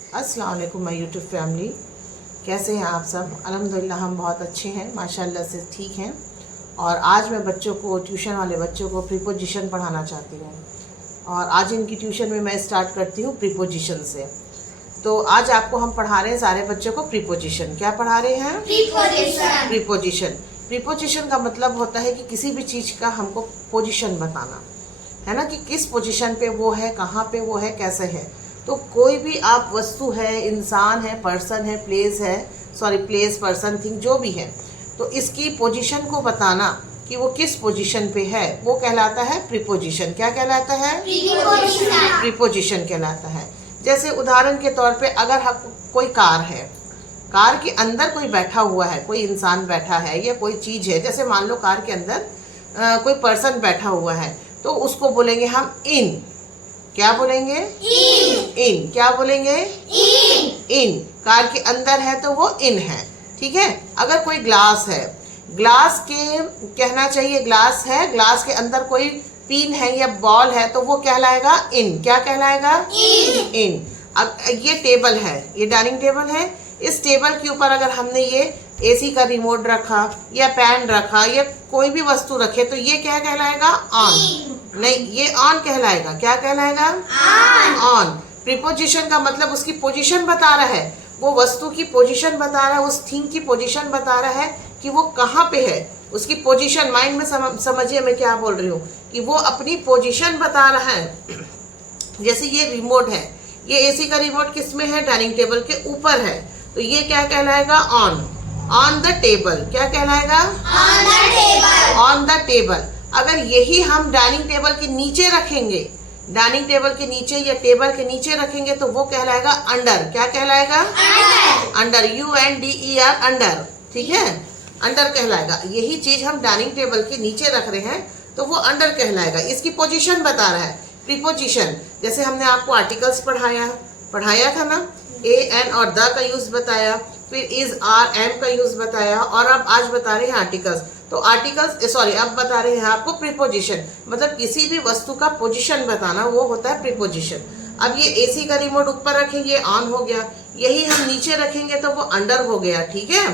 अस्सलाम वालेकुम my YouTube family, कैसे हैं आप सब। अल्हम्दुलिल्लाह हम बहुत अच्छे हैं, माशाल्लाह से ठीक हैं। और आज मैं बच्चों को, ट्यूशन वाले बच्चों को प्रीपोजिशन पढ़ाना चाहती हूँ। और आज इनकी ट्यूशन में मैं स्टार्ट करती हूँ प्रीपोजिशन से। तो आज आपको हम पढ़ा रहे हैं सारे बच्चों को प्रीपोजिशन। क्या पढ़ा रहे हैं? प्रीपोजिशन। प्रीपोजिशन। प्रीपोजिशन का मतलब होता है कि किसी भी चीज़ का हमको पोजीशन बताना है ना, कि किस पोजीशन पे वो है, कहाँ पे वो है, कैसे है। तो कोई भी आप वस्तु है, इंसान है, पर्सन है, प्लेस, पर्सन, थिंग, जो भी है, तो इसकी पोजीशन को बताना कि वो किस पोजीशन पे है, वो कहलाता है प्रीपोजिशन। क्या कहलाता है? प्रीपोजिशन। प्रीपोजिशन कहलाता है। जैसे उदाहरण के तौर पे अगर कोई कार है, कार के अंदर कोई बैठा हुआ है, कोई इंसान बैठा है या कोई चीज़ है, जैसे मान लो कार के अंदर कोई पर्सन बैठा हुआ है, तो उसको बोलेंगे हम इन। क्या बोलेंगे? इन। क्या बोलेंगे? इन। कार के अंदर है तो वो इन है, ठीक है। अगर कोई ग्लास है, ग्लास के कहना चाहिए ग्लास है, ग्लास के अंदर कोई पिन है या बॉल है, तो वो कहलाएगा इन। क्या कहलाएगा? इन। अब ये टेबल है, ये डाइनिंग टेबल है। इस टेबल के ऊपर अगर हमने ये एसी का रिमोट रखा या पैन रखा या कोई भी वस्तु रखे, तो ये क्या कहलाएगा? ऑन। नहीं, ये ऑन कहलाएगा। क्या कहलाएगा? ऑन। प्रीपोजिशन का मतलब उसकी पोजीशन बता रहा है, वो वस्तु की पोजीशन बता रहा है, उस थिंग की पोजीशन बता रहा है कि वो कहाँ पे है। उसकी पोजीशन माइंड में समझिए मैं क्या बोल रही हूँ, कि वो अपनी पोजीशन बता रहा है। जैसे ये रिमोट है, ये एसी का रिमोट किस में है? डाइनिंग टेबल के ऊपर है, तो ये क्या कहलाएगा? ऑन। On the table. क्या कहलाएगा? On the table. On the table. अगर यही हम डाइनिंग टेबल के नीचे रखेंगे, डाइनिंग टेबल के नीचे या टेबल के नीचे रखेंगे, तो वो कहलाएगा अंडर। क्या कहलाएगा? अंडर। UNDER, अंडर, ठीक है, अंडर कहलाएगा। यही चीज हम डाइनिंग टेबल के नीचे रख रहे हैं, तो वो अंडर कहलाएगा। इसकी पोजीशन बता रहा है प्रीपोजिशन। जैसे हमने आपको आर्टिकल्स पढ़ाया था ना, AN और द का यूज बताया, फिर इज, आर, एम का यूज बताया, और अब आज बता रहे हैं आर्टिकल्स। तो आर्टिकल्स अब बता रहे हैं आपको प्रीपोजिशन, मतलब किसी भी वस्तु का पोजीशन बताना, वो होता है प्रीपोजिशन। अब ये एसी का रिमोट ऊपर रखेंगे, ऑन हो गया। यही हम नीचे रखेंगे तो वो अंडर हो गया, ठीक है।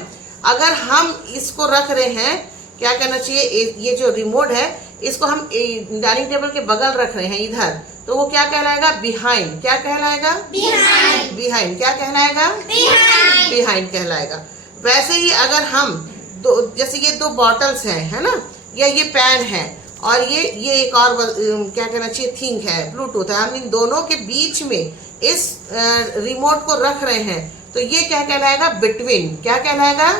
अगर हम इसको रख रहे हैं, क्या कहना चाहिए, ये जो रिमोट है, इसको हम डाइनिंग टेबल के बगल रख रहे हैं इधर, तो वो क्या कहलाएगा? बिहाइंड। क्या कहलाएगा? बिहाइंड। क्या कहलाएगा? बिहाइंड कहलाएगा। वैसे ही अगर हम जैसे ये दो बॉटल्स हैं, है ना, या ये पैन है, और ये एक और क्या कहना चाहिए, थिंग है, ब्लूटूथ है, हम इन दोनों के बीच में इस रिमोट को रख रहे हैं, तो ये क्या कहलाएगा? बिटवीन। क्या कहलाएगा?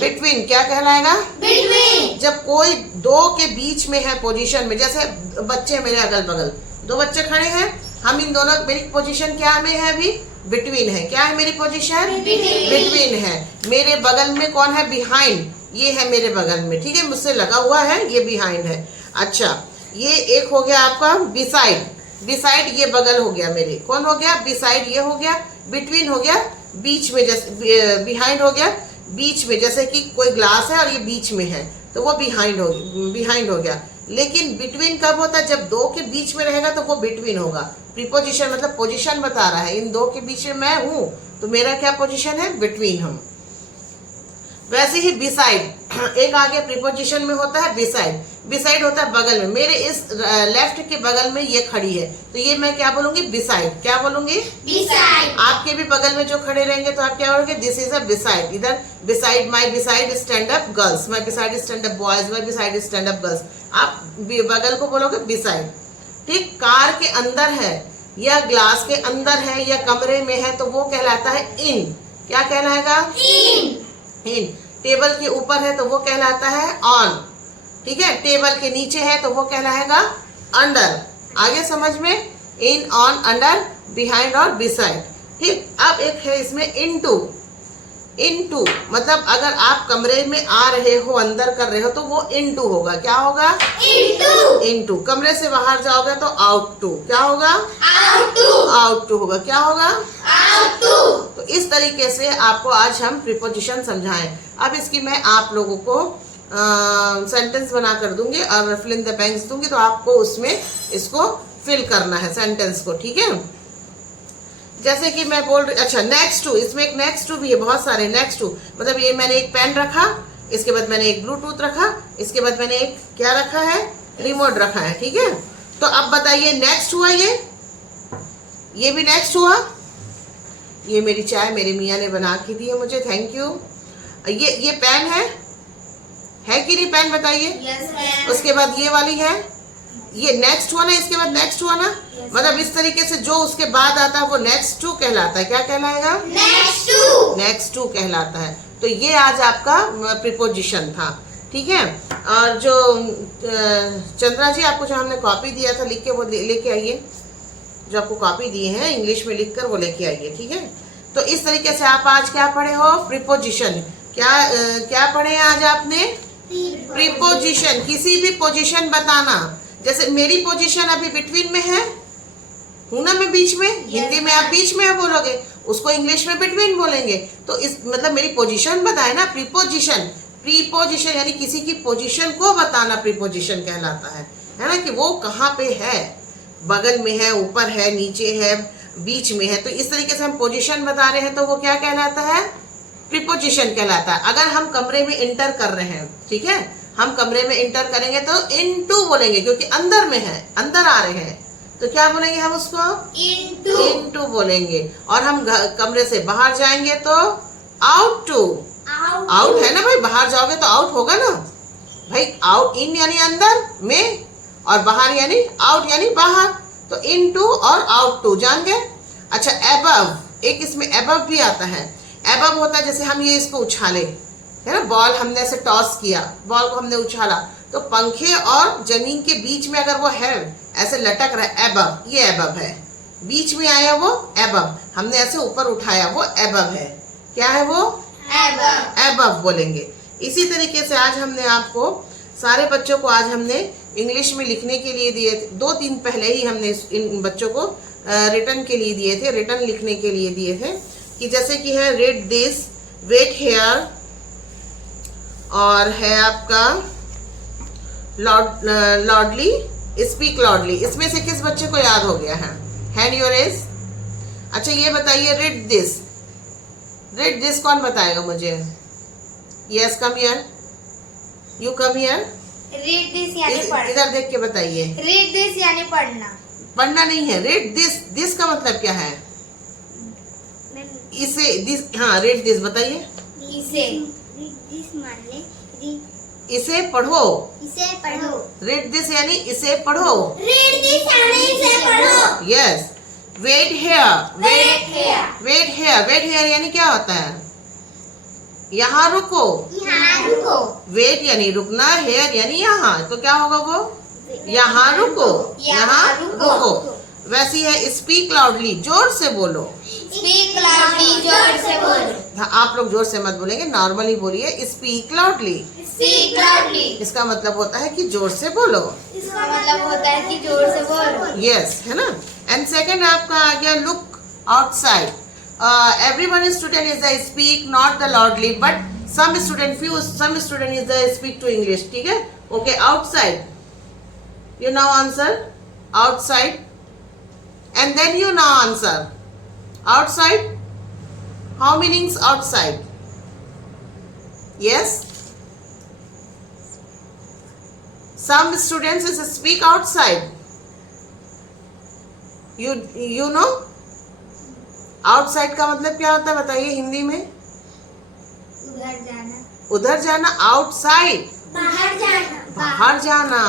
बिटवीन। क्या कहलाएगा? बिटवीन। जब कोई दो के बीच में है पोजीशन में, जैसे बच्चे मेरे अगल बगल दो बच्चे खड़े हैं, हम इन दोनों, मेरी पोजीशन क्या में है? अभी बिटवीन है। क्या है मेरी पोजीशन? बिटवीन है। मेरे बगल में कौन है? बिहाइंड। ये है मेरे बगल में, ठीक है, मुझसे लगा हुआ है, ये बिहाइंड है। अच्छा, ये एक हो गया आपका बिसाइड। बिसाइड ये बगल हो गया मेरे, कौन हो गया? बिसाइड ये हो गया। बिटवीन हो गया बीच में, जैसे बिहाइंड हो गया बीच में, जैसे कि कोई ग्लास है और ये बीच में है, तो वो बिहाइंड हो गया। लेकिन बिटवीन कब होता है? जब दो के बीच में रहेगा तो वो बिटवीन होगा। प्रीपोजिशन मतलब पोजीशन बता रहा है, इन दो के बीच में मैं हूं, तो मेरा क्या पोजीशन है? बिटवीन हम। वैसे ही बिसाइड एक आगे प्रीपोजिशन में होता है बिसाइड। बिसाइड होता है बगल में, मेरे इस लेफ्ट के बगल में ये खड़ी है, तो ये मैं क्या बोलूंगी? बिसाइड। क्या बोलूंगी? बिसाइड। आपके भी बगल में जो खड़े रहेंगे तो आप क्या बोलोगे? This is a beside. इधर बिसाइड, माई बिसाइड स्टैंड अप गर्ल्स, माई बिसाइड स्टैंड अप बॉयज, माई बिसाइड स्टैंड अप गर्ल्स। आप बगल को बोलोगे बिसाइड, ठीक। कार के अंदर है या ग्लास के अंदर है या कमरे में है, तो वो कहलाता है इन। क्या कहलाएगा? इन। टेबल के ऊपर है तो वो कहलाता है ऑन, ठीक है। टेबल के नीचे है तो वो कहलाएगा अंडर। आगे समझ में? इन, ऑन, अंडर, बिहाइंड और बिसाइड, ठीक। अब एक है इसमें इनटू। इनटू मतलब अगर आप कमरे में आ रहे हो, अंदर कर रहे हो, तो वो इनटू होगा। क्या होगा? इनटू। कमरे से बाहर जाओगे तो आउट टू। क्या होगा? आउट टू होगा। क्या होगा? तो इस तरीके से आपको आज हम प्रीपोजिशन समझाएं। अब इसकी मैं आप लोगों को सेंटेंस बना कर दूंगी और फिल इन द ब्लैंक्स दूंगी, तो आपको उसमें इसको फिल करना है सेंटेंस को, ठीक है। जैसे कि मैं बोल रही, अच्छा नेक्स्ट टू, इसमें एक नेक्स्ट टू भी है, बहुत सारे नेक्स्ट टू, मतलब ये मैंने एक पेन रखा, इसके बाद मैंने एक ब्लूटूथ रखा, इसके बाद मैंने एक क्या रखा है, रिमोट रखा है, ठीक है। तो अब बताइए नेक्स्ट हुआ ये भी नेक्स्ट हुआ। ये मेरी चाय मेरे मियाँ ने बना के दी है मुझे, थैंक यू। ये पेन है कि नहीं पेन, बताइए। Yes, ma'am. उसके बाद ये वाली है, ये नेक्स्ट हुआ ना, इसके बाद नेक्स्ट हुआ ना, मतलब इस तरीके से जो उसके बाद आता है वो नेक्स्ट टू कहलाता है। क्या कहलाएगा, Next to. नेक्स्ट टू कहलाता है। तो ये आज आपका प्रीपोजिशन था, ठीक है। और जो चंद्रा जी आपको जो हमने कॉपी दिया था लिख के, वो लेके आइए, जो आपको कॉपी दी है इंग्लिश में लिखकर वो लेके आइए, ठीक है। तो इस तरीके से आप आज क्या पढ़े हो, प्रीपोजिशन। क्या पढ़े आज आपने, प्रीपोजिशन। किसी भी पोजीशन बताना, जैसे मेरी पोजीशन अभी बिटवीन में है, हूं ना मैं बीच में, हिंदी में आप बीच में बोलोगे, उसको इंग्लिश में बिटवीन बोलेंगे। तो इस मतलब मेरी पोजीशन बताए ना, प्रीपोजिशन। प्रीपोजिशन यानी किसी की पोजीशन को बताना प्रीपोजिशन कहलाता है ना, कि वो कहाँ पे है, बगल में है, ऊपर है, नीचे है, बीच में है। तो इस तरीके से हम पोजीशन बता रहे हैं तो वो क्या कहलाता है, प्रीपोजिशन कहलाता है। अगर हम कमरे में इंटर कर रहे हैं, ठीक है, हम कमरे में इंटर करेंगे तो इनटू बोलेंगे, क्योंकि अंदर में है, अंदर आ रहे हैं, तो क्या बोलेंगे हम उसको, Into. इनटू बोलेंगे। और हम कमरे से बाहर जाएंगे तो आउट टू। Out. आउट है ना भाई, बाहर जाओगे तो आउट होगा ना भाई। आउट, इन यानी अंदर में, और बाहर यानी आउट यानी बाहर। तो इनटू और आउट टू जान गए। अच्छा एबव, एक इसमें एबव भी आता है। एबव होता है जैसे हम ये इसको उछाले, है ना, बॉल हमने ऐसे टॉस किया, बॉल को हमने उछाला, तो पंखे और जमीन के बीच में अगर वो है, ऐसे लटक रहा है, एबव, ये एबव है, बीच में आया वो एबव, हमने ऐसे ऊपर उठाया वो एबव है। क्या है वो, Above. एबव बोलेंगे। इसी तरीके से आज हमने आपको सारे बच्चों को आज हमने इंग्लिश में लिखने के लिए दिए थे, 2 दिन पहले ही हमने इन बच्चों को रिटर्न के लिए दिए थे, रिटर्न लिखने के लिए दिए थे, कि जैसे कि है रीड दिस, वेट हेयर, और है आपका लॉर्डली, स्पीक लॉर्डली। इसमें से किस बच्चे को याद हो गया है, हैंड योर रेज। अच्छा ये बताइए रीड दिस, रीड दिस कौन बताएगा मुझे, yes come here, you come here, Read this यानी पढ़ना. इधर देख के बताइए। Read this यानी पढ़ना. पढ़ना नहीं है, रीड दिस, दिस का मतलब क्या है, इसे, दिस, हाँ रीड दिस बताइए। इसे. Read this मान ले. इसे पढ़ो, इसे पढ़ो. रीड दिस यानी इसे पढ़ो। Read this यानी इसे पढ़ो. Yes. Wait here, Wait here. Wait here, wait here यानी क्या होता है, यहाँ रुको। यहाँ रुको. वेट यानी रुकना, हेयर यानी यहाँ, तो क्या होगा वो, यहाँ रुको, यहाँ रुको। वैसी है स्पीक लाउडली, जोर से बोलो। Speak loudly. जोर से बोलो. हाँ, आप लोग जोर से मत बोलेंगे, नॉर्मली बोलिए स्पीक लाउडली। Speak loudly. इसका मतलब होता है कि जोर से बोलो। इसका मतलब होता है कि जोर से बोलो. यस, है ना। एंड सेकंड आपका आ गया look outside. Everyone student is the speak, not the loudly, but some student is the speak to English. ठीक है, okay. Outside, you now answer outside, and then you now answer outside. How meanings outside? Yes. Some students is speak outside. You know. Outside का मतलब क्या होता है बताइए हिंदी में, उधर जाना. उधर जाना, आउटसाइड, बाहर जाना. बाहर जाना।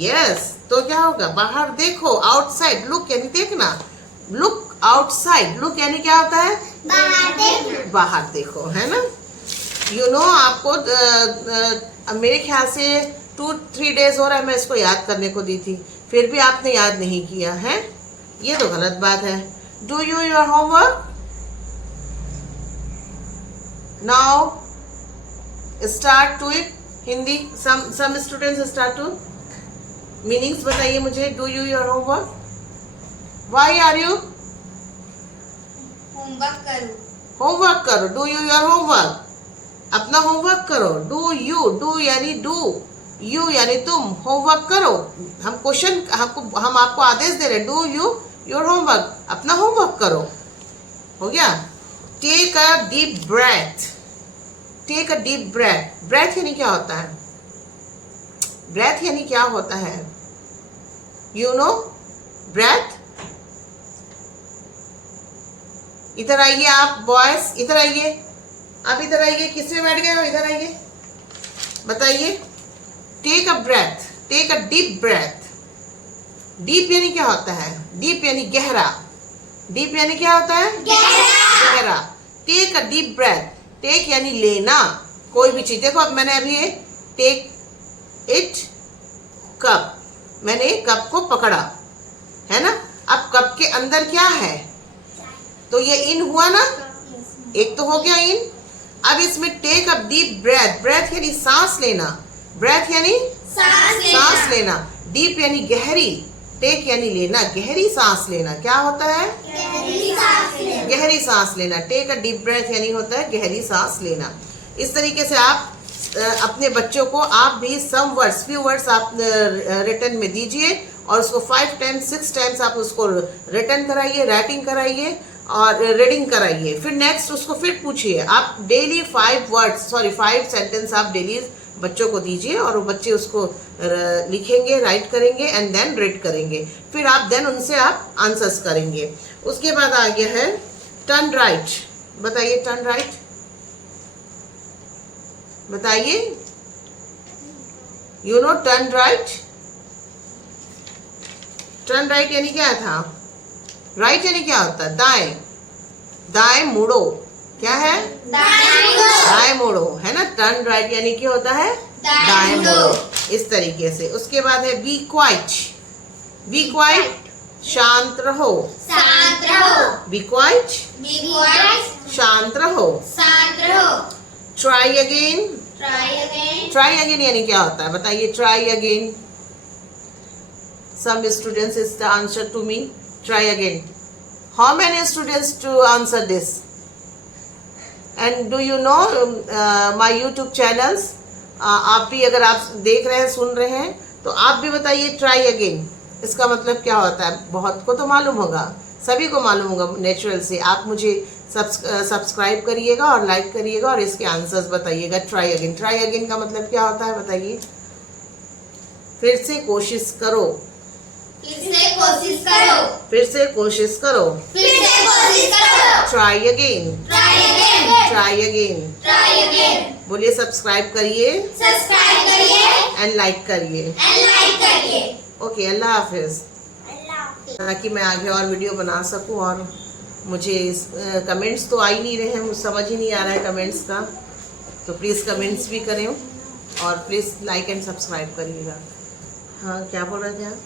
यस, तो क्या होगा, बाहर देखो, आउटसाइड, लुक यानी देखना, लुक आउटसाइड, लुक यानी क्या होता है, बाहर देखना. बाहर देखो, है ना। यू नो आपको मेरे ख्याल से 2-3 डेज हो रहा है मैं इसको याद करने को दी थी, फिर भी आपने याद नहीं किया है, ये तो गलत बात है। Do you your homework? Now start to it. Hindi some students start to meanings बताइए मुझे। Do you your homework? Why are you? Homework करो. होमवर्क करो। Do you your homework? अपना होमवर्क करो। Do you, do यानी do, you यानी तुम, homework करो। हम क्वेश्चन हम आपको आदेश दे रहे हैं, do you योर होमवर्क, अपना होमवर्क करो। हो गया। Take a deep breath, take a deep breath. Breath यानी क्या होता है? ब्रेथ यानी क्या होता है? You know breath? इधर आइए आप बॉयज, इधर आइए, आप इधर आइए। किस में बैठ गए हो? इधर आइए, बताइए। Take a breath, take a deep breath. Deep यानी क्या होता है? डीप यानी गहरा। डीप यानी क्या होता है? गहरा। Take a deep breath, take यानी लेना कोई भी चीज। देखो अब मैंने अभी टेक इट कप, मैंने कप को पकड़ा, है ना। अब कप के अंदर क्या है? तो ये इन हुआ ना, एक तो हो गया इन। अब इसमें take a deep breath, breath यानी सांस लेना, ब्रेथ यानी सांस लेना। डीप यानी गहरी, टेक यानी लेना, गहरी सांस लेना। क्या होता है? गहरी सांस लेना। टेक अ डीप ब्रेथ यानी होता है गहरी सांस लेना। इस तरीके से आप अपने बच्चों को आप भी सम वर्ड्स, फ्यू वर्ड्स आप रिटन में दीजिए और उसको 5 टाइम्स 6 टाइम्स आप उसको रिटन कराइए, राइटिंग कराइए और रीडिंग कराइए। फिर नेक्स्ट उसको फिर पूछिए। आप डेली 5 सेंटेंस आप डेली बच्चों को दीजिए और वो बच्चे उसको लिखेंगे, राइट करेंगे एंड देन रीड करेंगे। फिर आप देन उनसे आप आंसर्स करेंगे। उसके बाद आ गया है टर्न राइट। बताइए टर्न राइट, बताइए। You know turn right? Turn right यानी क्या था? राइट यानी क्या होता है? दाएं, दाएं मुड़ो। क्या है? दाएं मुड़ो, है ना। टर्न राइट यानी क्या होता है? दाएं मुड़ो। इस तरीके से। उसके बाद है बी क्वाइट, बी क्वाइट शांत रहो, शांत रहो। बी क्वाइट शांत रहो। शांत रहो। Try again, try again. Try again यानी क्या होता है? बताइए try again. Some students is the answer to me. Try again. How many students to answer this? And do you know my YouTube channels? आप भी अगर आप देख रहे हैं, सुन रहे हैं, तो आप भी बताइए ट्राई अगेन इसका मतलब क्या होता है। बहुत को तो मालूम होगा, सभी को मालूम होगा नेचुरल से। आप मुझे सब्सक्राइब करिएगा और लाइक करिएगा और इसके आंसर्स बताइएगा। ट्राई अगेन, ट्राई अगेन का मतलब क्या होता है बताइए। फिर से कोशिश करो, फिर से कोशिश करो। फिर से कोशिश करो। फिर से कोशिश करो। Try again, try again. Try again. Try again. बोलिए सब्सक्राइब करिए सब्सक्राइब करिए एंड लाइक करिए। एंड लाइक करिए। ओके, अल्लाह हाफिज। अल्लाह हाफिज़। ताकि मैं आगे और वीडियो बना सकूं। और मुझे कमेंट्स तो आ ही नहीं रहे हैं, मुझे समझ ही नहीं आ रहा है कमेंट्स का, तो प्लीज़ कमेंट्स भी करें और प्लीज़ लाइक एंड सब्सक्राइब करिएगा। हाँ, क्या बोल रहे थे आप?